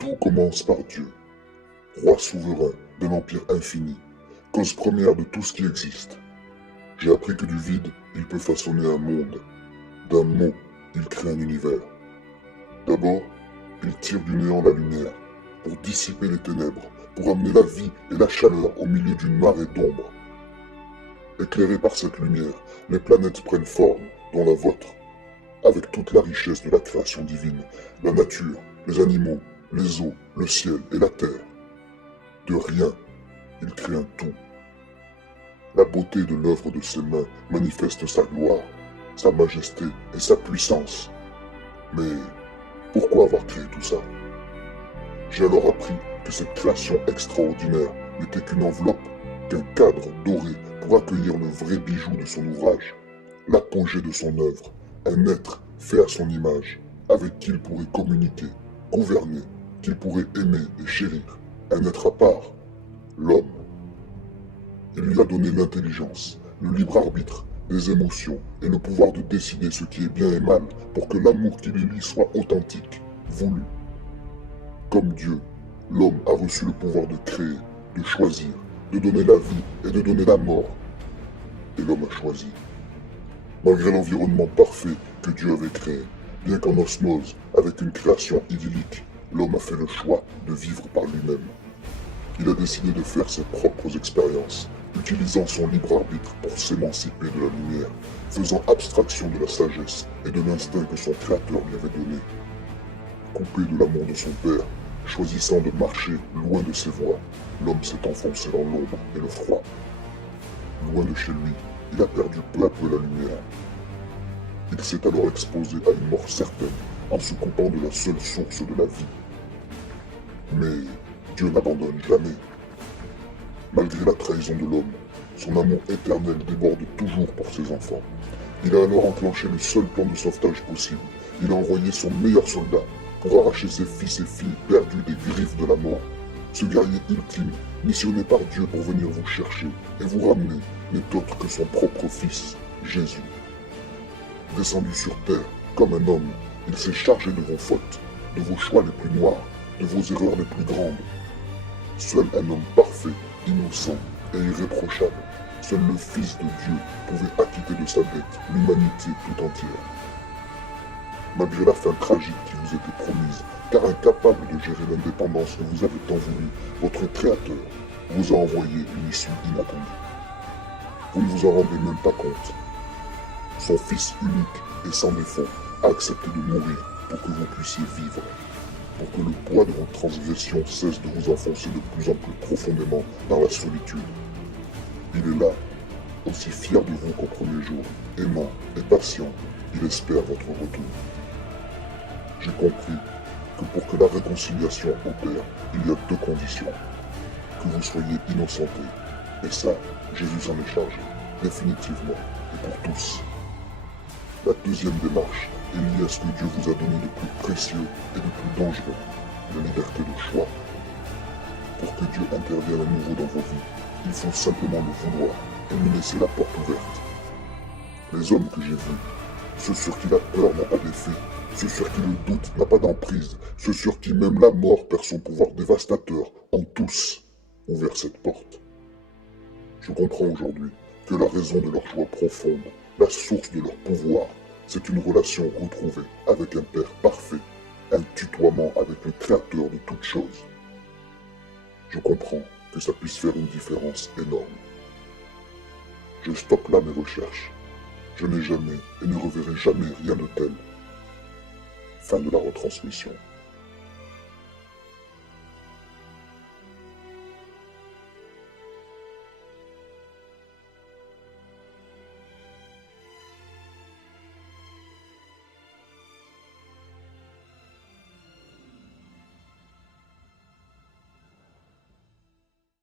Tout commence par Dieu, roi souverain d'un empire infini, cause première de tout ce qui existe. J'ai appris que du vide, il peut façonner un monde. D'un mot, il crée un univers. D'abord, il tire du néant la lumière, pour dissiper les ténèbres, pour amener la vie et la chaleur au milieu d'une marée d'ombre. Éclairées par cette lumière, les planètes prennent forme, dont la vôtre, avec toute la richesse de la création divine, la nature, les animaux, les eaux, le ciel et la terre. De rien, il crée un tout. La beauté de l'œuvre de ses mains manifeste sa gloire, sa majesté et sa puissance. Mais pourquoi avoir créé tout ça? J'ai alors appris que cette création extraordinaire n'était qu'une enveloppe, qu'un cadre doré pour accueillir le vrai bijou de son ouvrage, l'apogée de son œuvre, un être fait à son image, avec qui il pourrait communiquer, gouverner, qu'il pourrait aimer et chérir, un être à part, l'homme. Il lui a donné l'intelligence, le libre arbitre, les émotions et le pouvoir de décider ce qui est bien et mal pour que l'amour qui les lie soit authentique, voulu. Comme Dieu, l'homme a reçu le pouvoir de créer, de choisir, de donner la vie et de donner la mort. Et l'homme a choisi. Malgré l'environnement parfait que Dieu avait créé, bien qu'en osmose avec une création idyllique, l'homme a fait le choix de vivre par lui-même. Il a décidé de faire ses propres expériences, utilisant son libre arbitre pour s'émanciper de la lumière, faisant abstraction de la sagesse et de l'instinct que son créateur lui avait donné. Coupé de l'amour de son père, choisissant de marcher loin de ses voies, l'homme s'est enfoncé dans l'ombre et le froid. Loin de chez lui, il a perdu peu à peu la lumière. Il s'est alors exposé à une mort certaine en se coupant de la seule source de la vie. Mais Dieu n'abandonne jamais. Malgré la trahison de l'homme, son amour éternel déborde toujours pour ses enfants. Il a alors enclenché le seul plan de sauvetage possible. Il a envoyé son meilleur soldat pour arracher ses fils et filles perdus des griffes de la mort. Ce guerrier ultime, missionné par Dieu pour venir vous chercher et vous ramener, n'est autre que son propre fils, Jésus. Descendu sur terre comme un homme, il s'est chargé de vos fautes, de vos choix les plus noirs, de vos erreurs les plus grandes. Seul un homme parfait, innocent et irréprochable, seul le Fils de Dieu pouvait acquitter de sa dette l'humanité tout entière. Malgré la fin tragique qui vous était promise, car incapable de gérer l'indépendance que vous avez tant voulu, votre Créateur vous a envoyé une issue inattendue. Vous ne vous en rendez même pas compte. Son Fils unique et sans défaut a accepté de mourir pour que vous puissiez vivre, pour que le poids de vos transgressions cesse de vous enfoncer de plus en plus profondément dans la solitude. Il est là, aussi fier de vous qu'au premier jour, aimant et patient, il espère votre retour. J'ai compris que pour que la réconciliation opère, il y a deux conditions. Que vous soyez innocentés, et ça, Jésus s'en est chargé, définitivement, et pour tous. La deuxième démarche est liée à ce que Dieu vous a donné de plus précieux et de plus dangereux, la liberté de choix. Pour que Dieu intervienne à nouveau dans vos vies, il faut simplement le vouloir et lui laisser la porte ouverte. Les hommes que j'ai vus, ceux sur qui la peur n'a pas d'effet, ceux sur qui le doute n'a pas d'emprise, ceux sur qui même la mort perd son pouvoir dévastateur, ont tous ouvert cette porte. Je comprends aujourd'hui que la raison de leur joie profonde, la source de leur pouvoir, c'est une relation retrouvée avec un Père parfait, un tutoiement avec le Créateur de toutes choses. Je comprends que ça puisse faire une différence énorme. Je stoppe là mes recherches. Je n'ai jamais et ne reverrai jamais rien de tel. Fin de la retransmission.